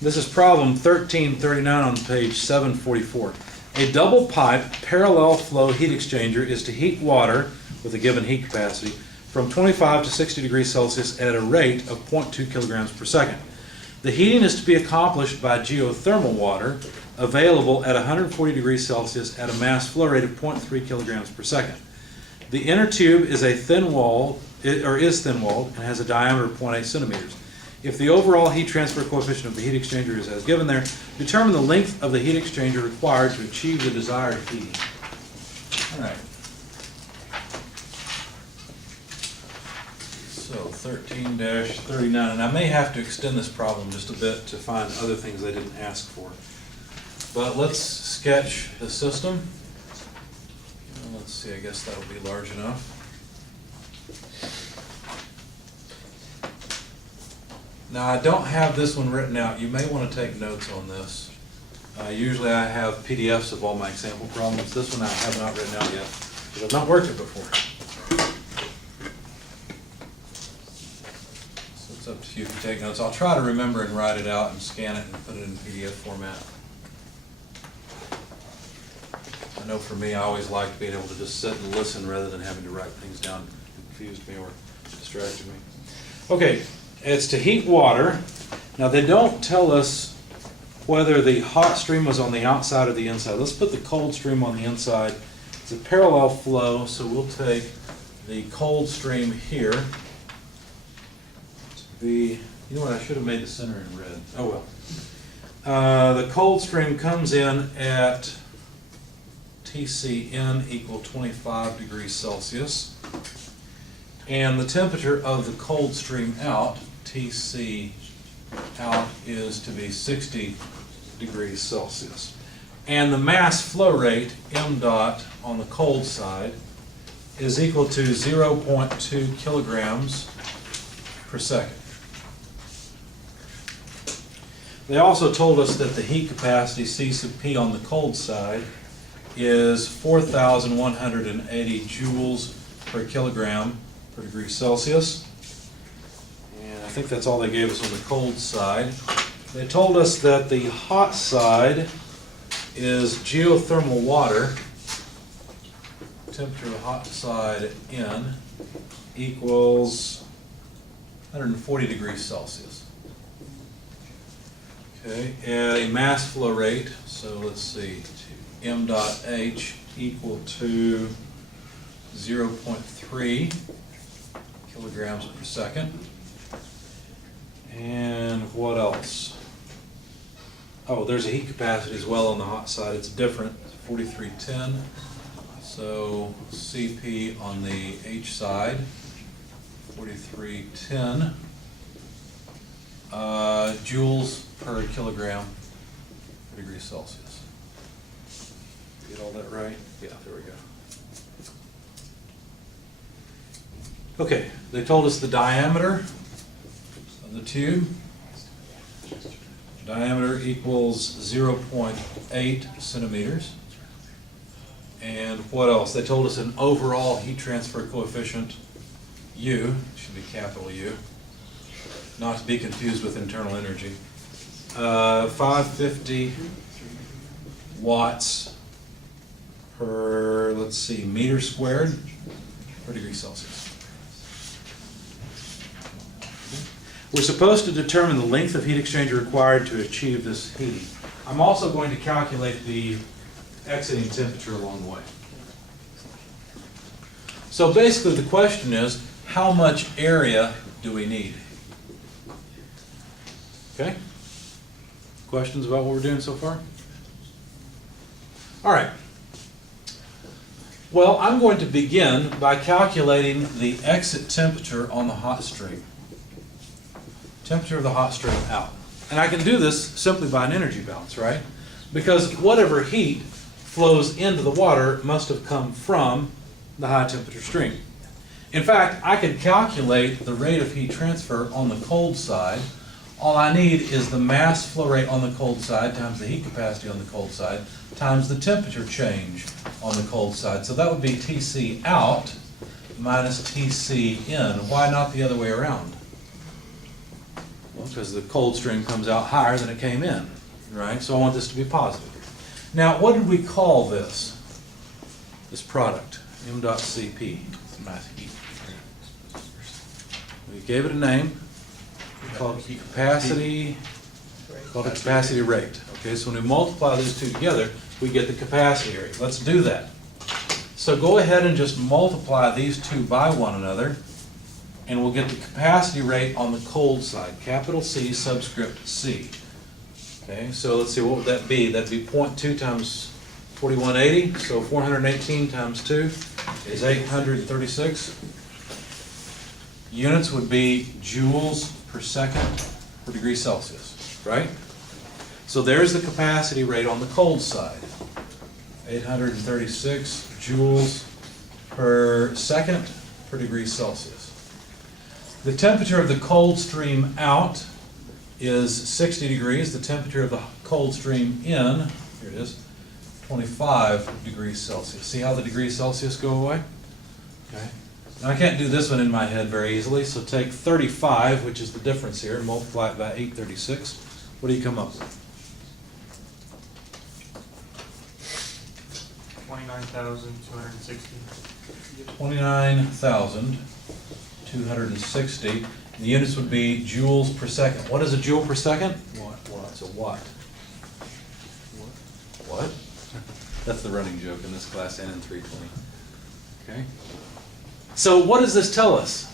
This is problem 1339 on page 744. A double pipe parallel flow heat exchanger is to heat water with a given heat capacity from 25 to 60 degrees Celsius at a rate of 0.2 kilograms per second. The heating is to be accomplished by geothermal water available at 140 degrees Celsius at a mass flow rate of 0.3 kilograms per second. The inner tube is thin-walled and has a diameter of 0.8 centimeters. If the overall heat transfer coefficient of the heat exchanger is as given there, determine the length of the heat exchanger required to achieve the desired heating. All right. So 13-39, and I may have to extend this problem just a bit to find other things they didn't ask for. But let's sketch the system. Let's see, I guess that'll be large enough. Now, I don't have this one written out. You may want to take notes on this. Usually I have PDFs of all my example problems. This one I have not written out yet, because I've not worked it before. So it's up to you to take notes. I'll try to remember and write it out and scan it and put it in PDF format. I know for me, I always liked being able to just sit and listen rather than having to write things down. It confused me or distracted me. Okay. It's to heat water. Now they don't tell us whether the hot stream was on the outside or the inside. Let's put the cold stream on the inside. It's a parallel flow, so we'll take the cold stream here to be, you know what, I should have made the center in red. Oh well. The cold stream comes in at TCN equal 25 degrees Celsius. And the temperature of the cold stream out, TC out, is to be 60 degrees Celsius. And the mass flow rate, m dot, on the cold side is equal to 0.2 kilograms per second. They also told us that the heat capacity, C sub P, on the cold side is 4,180 joules per kilogram per degree Celsius. And I think that's all they gave us on the cold side. They told us that the hot side is geothermal water. Temperature of the hot side N equals 140 degrees Celsius. Okay, at a mass flow rate, so let's see, m dot H equal to 0.3 kilograms per second. And what else? Oh, there's a heat capacity as well on the hot side. It's different, 4310. So CP on the H side, 4310 joules per kilogram per degree Celsius. Get all that right? Yeah, there we go. Okay, they told us the diameter of the tube. Diameter equals 0.8 centimeters. And what else? They told us an overall heat transfer coefficient, U, should be capital U, not to be confused with internal energy. 550 watts per, let's see, meter squared per degree Celsius. We're supposed to determine the length of heat exchanger required to achieve this heating. I'm also going to calculate the exiting temperature along the way. So basically the question is, how much area do we need? Okay? Questions about what we're doing so far? All right. Well, I'm going to begin by calculating the exit temperature on the hot stream. Temperature of the hot stream out. And I can do this simply by an energy balance, right? Because whatever heat flows into the water must have come from the high temperature stream. In fact, I can calculate the rate of heat transfer on the cold side. All I need is the mass flow rate on the cold side times the heat capacity on the cold side times the temperature change on the cold side. So that would be TC out minus TC in. Why not the other way around? Well, because the cold stream comes out higher than it came in, right? So I want this to be positive. Now, what did we call this product? M dot CP. We gave it a name. We called it capacity. Called it capacity rate. Okay, so when we multiply those two together, we get the capacity rate. Let's do that. So go ahead and just multiply these two by one another, and we'll get the capacity rate on the cold side, capital C subscript C. Okay, so let's see, what would that be? That'd be 0.2 times 4180, so 418 times 2 is 836. Units would be joules per second per degree Celsius, right? So there's the capacity rate on the cold side, 836 joules per second per degree Celsius. The temperature of the cold stream out is 60 degrees. The temperature of the cold stream in, here it is, 25 degrees Celsius. See how the degrees Celsius go away? Okay. Now I can't do this one in my head very easily, so take 35, which is the difference here, and multiply it by 836. What do you come up with? 29,260. 29,260. The units would be joules per second. What is a joule per second? It's a watt. What? That's the running joke in this class and in 320. Okay. So what does this tell us?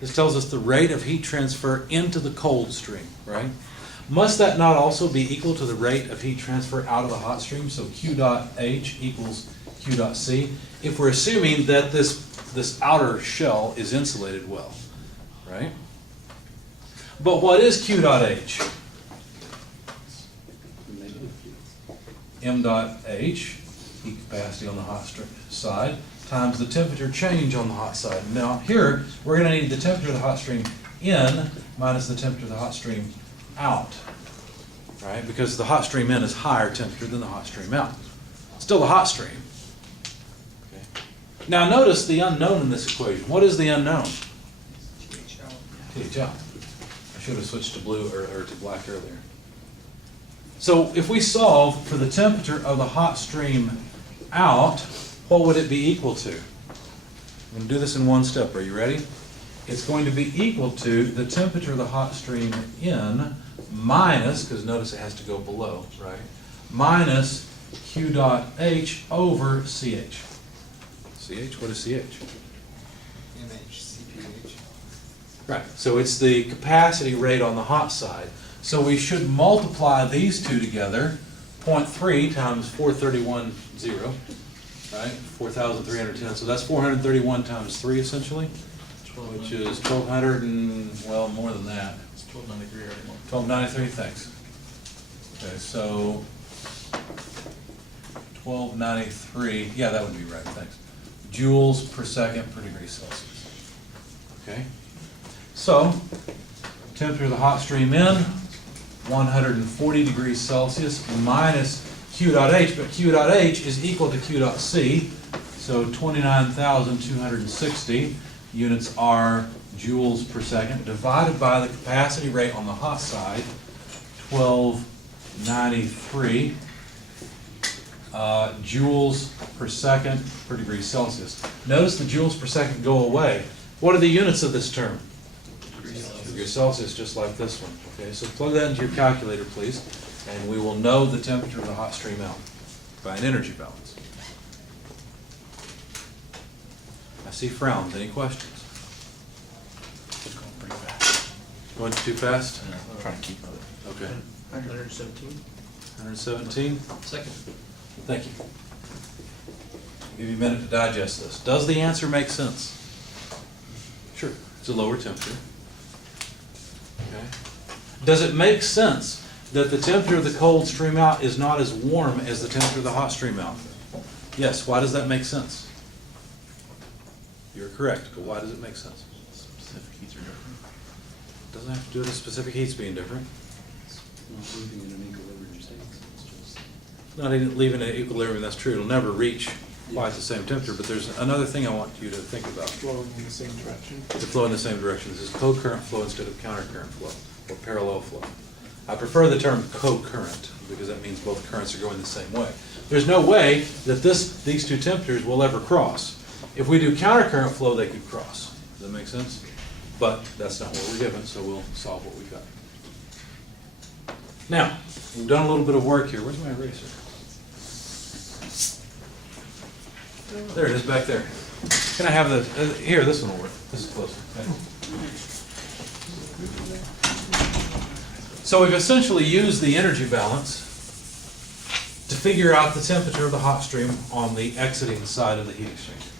This tells us the rate of heat transfer into the cold stream, right? Must that not also be equal to the rate of heat transfer out of the hot stream? So Q dot H equals Q dot C. If we're assuming that this outer shell is insulated well, right? But what is Q dot H? M dot H, heat capacity on the hot stream side, times the temperature change on the hot side. Now here, we're going to need the temperature of the hot stream in minus the temperature of the hot stream out, right? Because the hot stream in is higher temperature than the hot stream out. Still a hot stream. Okay. Now notice the unknown in this equation. What is the unknown? THL. I should have switched to blue or to black earlier. So if we solve for the temperature of the hot stream out, what would it be equal to? I'm going to do this in one step. Are you ready? It's going to be equal to the temperature of the hot stream in minus, because notice it has to go below, right? Minus Q dot H over CH. CH, what is CH? CPH. Right, so it's the capacity rate on the hot side. So we should multiply these two together, 0.3 times 431.0, right? 4,310, so that's 431 times 3 essentially, which is 1,200 and, well, more than that. It's 1293 already. 1293, thanks. Okay, so 1293, yeah, that would be right, thanks. Joules per second per degree Celsius. Okay, so temperature of the hot stream in, 140 degrees Celsius minus Q dot H, but Q dot H is equal to Q dot C, so 29,260 units are joules per second divided by the capacity rate on the hot side, 1293 joules per second per degree Celsius. Notice the joules per second go away. What are the units of this term? Degrees Celsius, just like this one. Okay, so plug that into your calculator, please, and we will know the temperature of the hot stream out by an energy balance. I see frowns. Any questions? It's going pretty fast. Going too fast? I'm trying to keep up. Okay. 117. 117. Second. Thank you. I'll give you a minute to digest this. Does the answer make sense? Sure. It's a lower temperature. Okay. Does it make sense that the temperature of the cold stream out is not as warm as the temperature of the hot stream out? Yes. Why does that make sense? You're correct, but why does it make sense? Specific heats are different. Doesn't have to do with the specific heats being different. Leaving in an equilibrium state. Not even leaving an equilibrium, that's true. It'll never reach quite the same temperature, but there's another thing I want you to think about. Flowing in the same direction. To flow in the same direction. This is co-current flow instead of counter-current flow. or parallel flow. I prefer the term co-current because that means both currents are going the same way. There's no way that these two temperatures will ever cross. If we do countercurrent flow, they could cross. Does that make sense? But that's not what we're given, so we'll solve what we've got. Now, we've done a little bit of work here. Where's my eraser? There it is, back there. Can I have the, here, this one will work. This is closer. Okay. So we've essentially used the energy balance to figure out the temperature of the hot stream on the exiting side of the heat exchanger.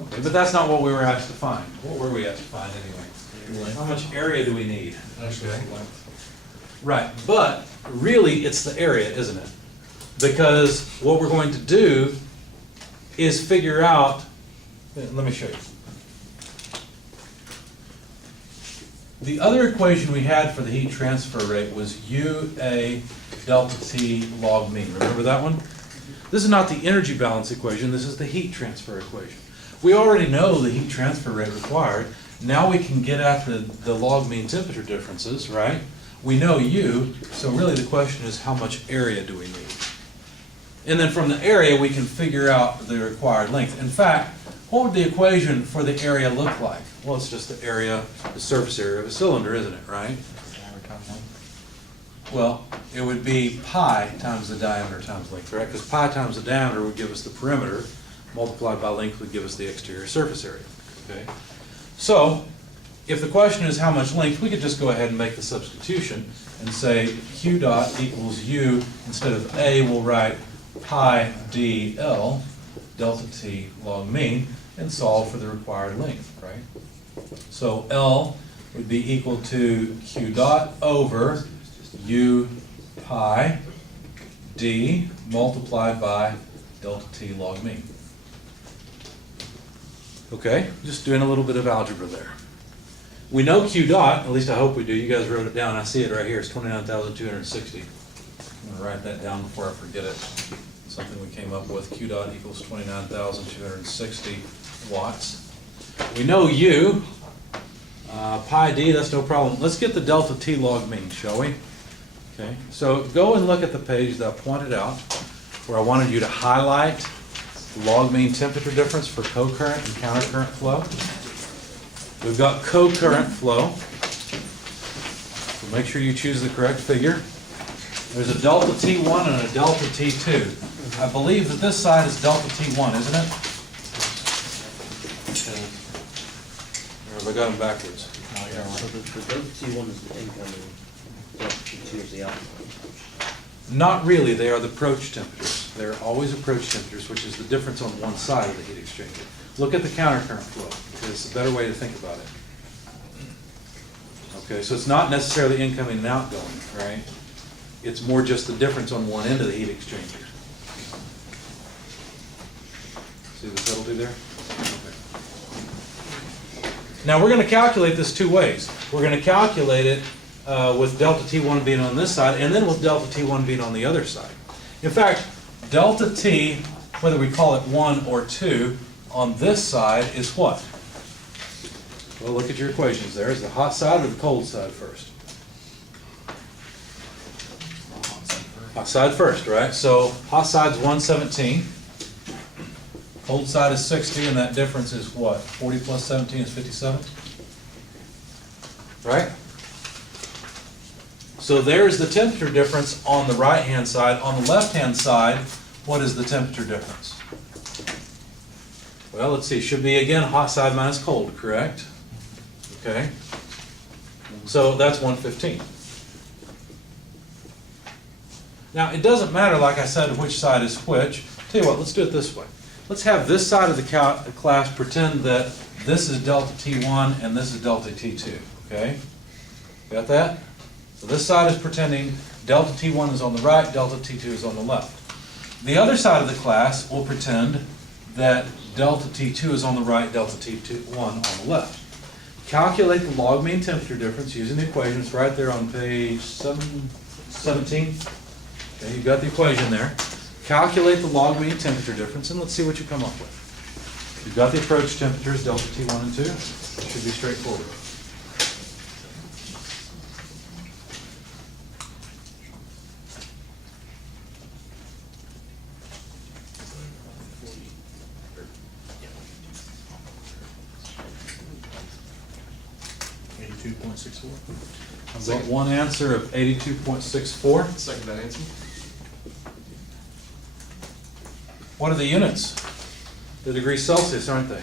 Okay, but that's not what we were asked to find. What were we asked to find anyway? How much area do we need? Okay. Right, but really it's the area, isn't it? Because what we're going to do is figure out, let me show you. The other equation we had for the heat transfer rate was UA delta T log mean. Remember that one? This is not the energy balance equation, this is the heat transfer equation. We already know the heat transfer rate required. Now we can get at the log mean temperature differences, right? We know U, so really the question is how much area do we need? And then from the area we can figure out the required length. In fact, what would the equation for the area look like? Well, it's just the area, the surface area of a cylinder, isn't it, right? Well, it would be pi times the diameter times length, right? Because pi times the diameter would give us the perimeter, multiplied by length would give us the exterior surface area, okay? So, if the question is how much length, we could just go ahead and make the substitution and say Q dot equals U, instead of A, we'll write pi dl, delta T log mean, and solve for the required length, right? So L would be equal to Q dot over U pi d multiplied by delta T log mean. Okay, just doing a little bit of algebra there. We know Q dot, at least I hope we do, you guys wrote it down, I see it right here, it's 29,260. I'm going to write that down before I forget it. Something we came up with, Q dot equals 29,260 watts. We know U, pi d, that's no problem. Let's get the delta T log mean, shall we? Okay, so go and look at the page that I pointed out, where I wanted you to highlight log mean temperature difference for co-current and countercurrent flow. We've got co-current flow, so make sure you choose the correct figure. There's a delta T1 and a delta T2. I believe that this side is delta T1, isn't it? Or have I got them backwards? So the delta T1 is the incoming, delta T2 is the outgoing. Not really, they are the approach temperatures. They're always approach temperatures, which is the difference on one side of the heat exchanger. Look at the countercurrent flow, because it's a better way to think about it. Okay, so it's not necessarily incoming and outgoing, right? It's more just the difference on one end of the heat exchanger. See the subtlety there? Okay. Now we're going to calculate this two ways. We're going to calculate it with delta T1 being on this side, and then with delta T1 being on the other side. In fact, delta T, whether we call it 1 or 2, on this side is what? Well, look at your equations there. Is the hot side or the cold side first? Hot side first, right? So hot side's 117. Cold side is 60, and that difference is what? 40 plus 17 is 57? Right? So there's the temperature difference on the right-hand side. On the left-hand side, what is the temperature difference? Well, let's see. Should be, again, hot side minus cold, correct? Okay. So that's 115. Now, it doesn't matter, like I said, which side is which. Tell you what, let's do it this way. Let's have this side of the class pretend that this is delta T1 and this is delta T2, okay? Got that? So this side is pretending delta T1 is on the right, delta T2 is on the left. The other side of the class will pretend that delta T2 is on the right, delta T1 on the left. Calculate the log mean temperature difference using the equations right there on page 17. Okay, you've got the equation there. Calculate the log mean temperature difference, and let's see what you come up with. You've got the approach temperatures, delta T1 and 2. It should be straightforward. 82.64. I've got one answer of 82.64. Second that answer. What are the units? The degrees Celsius, aren't they?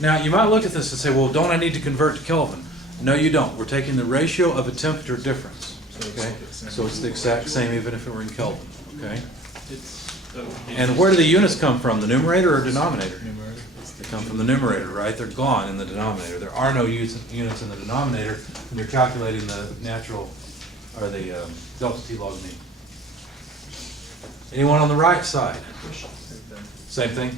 Now, you might look at this and say, well, don't I need to convert to Kelvin? No, you don't. We're taking the ratio of a temperature difference, okay? So it's the exact same even if it were in Kelvin, okay? And where do the units come from, the numerator or denominator? Numerator. They come from the numerator, right? They're gone in the denominator. There are no units in the denominator when you're calculating the natural, or the delta T log mean. Anyone on the right side? Same thing? Okay.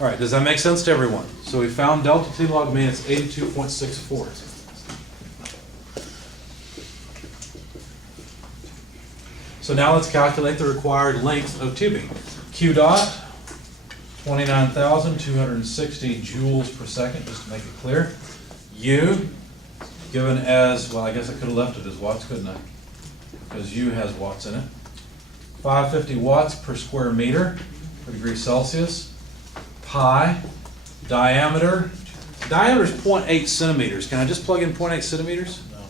All right, does that make sense to everyone? So we found delta T log mean, it's 82.64. So now let's calculate the required length of tubing. Q dot, 29,260 joules per second, just to make it clear. U, given as, well, I guess I could have left it as watts, couldn't I? Because U has watts in it. 550 watts per square meter per degree Celsius. Pi, diameter. Diameter is 0.8 centimeters. Can I just plug in 0.8 centimeters? No.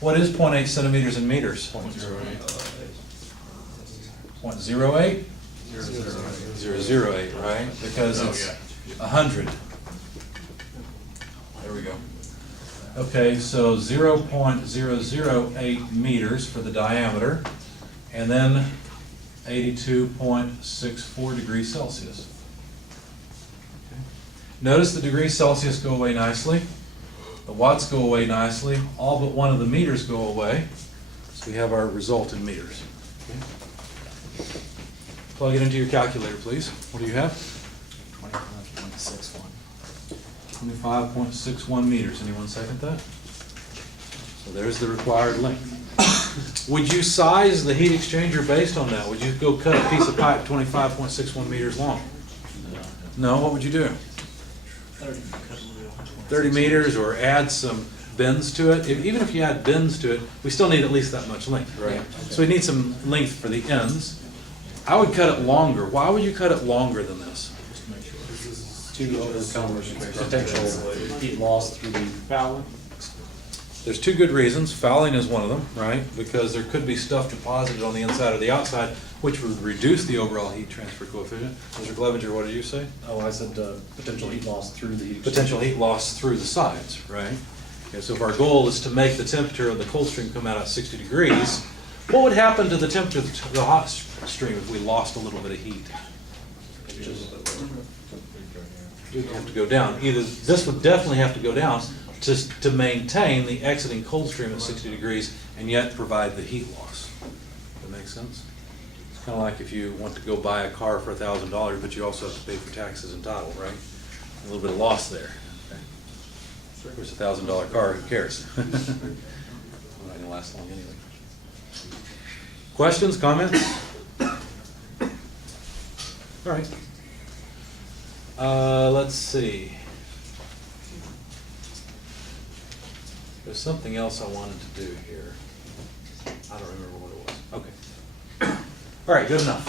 What is 0.8 centimeters in meters? 0.08. 0.08? 0.008, right? Because it's 100. There we go. Okay, so 0.008 meters for the diameter, and then 82.64 degrees Celsius. Okay. Notice the degrees Celsius go away nicely. The watts go away nicely. All but one of the meters go away. So we have our result in meters. Okay. Plug it into your calculator, please. What do you have? 25.61. 25.61 meters. Anyone second that? So there's the required length. Would you size the heat exchanger based on that? Would you go cut a piece of pipe 25.61 meters long? No, what would you do? 30 meters, or add some bends to it. Even if you add bends to it, we still need at least that much length, right? So we need some length for the ends. I would cut it longer. Why would you cut it longer than this? To overcome potential heat loss through the fouling. There's two good reasons. Fouling is one of them, right? Because there could be stuff deposited on the inside or the outside, which would reduce the overall heat transfer coefficient. Mr. Clevenger, what did you say? Oh, I said potential heat loss through the heat. Potential heat loss through the sides, right? Okay, so if our goal is to make the temperature of the cold stream come out at 60 degrees, what would happen to the temperature of the hot stream if we lost a little bit of heat? It would have to go down. Either this would definitely have to go down to maintain the exiting cold stream at 60 degrees and yet provide the heat loss. Does that make sense? It's kind of like if you want to go buy a car for $1,000, but you also have to pay for taxes and title, right? A little bit of loss there. Okay. Of course, $1,000 car, who cares? It's not going to last long anyway. Questions, comments? All right. Let's see. There's something else I wanted to do here. I don't remember what it was. Okay. All right, good enough.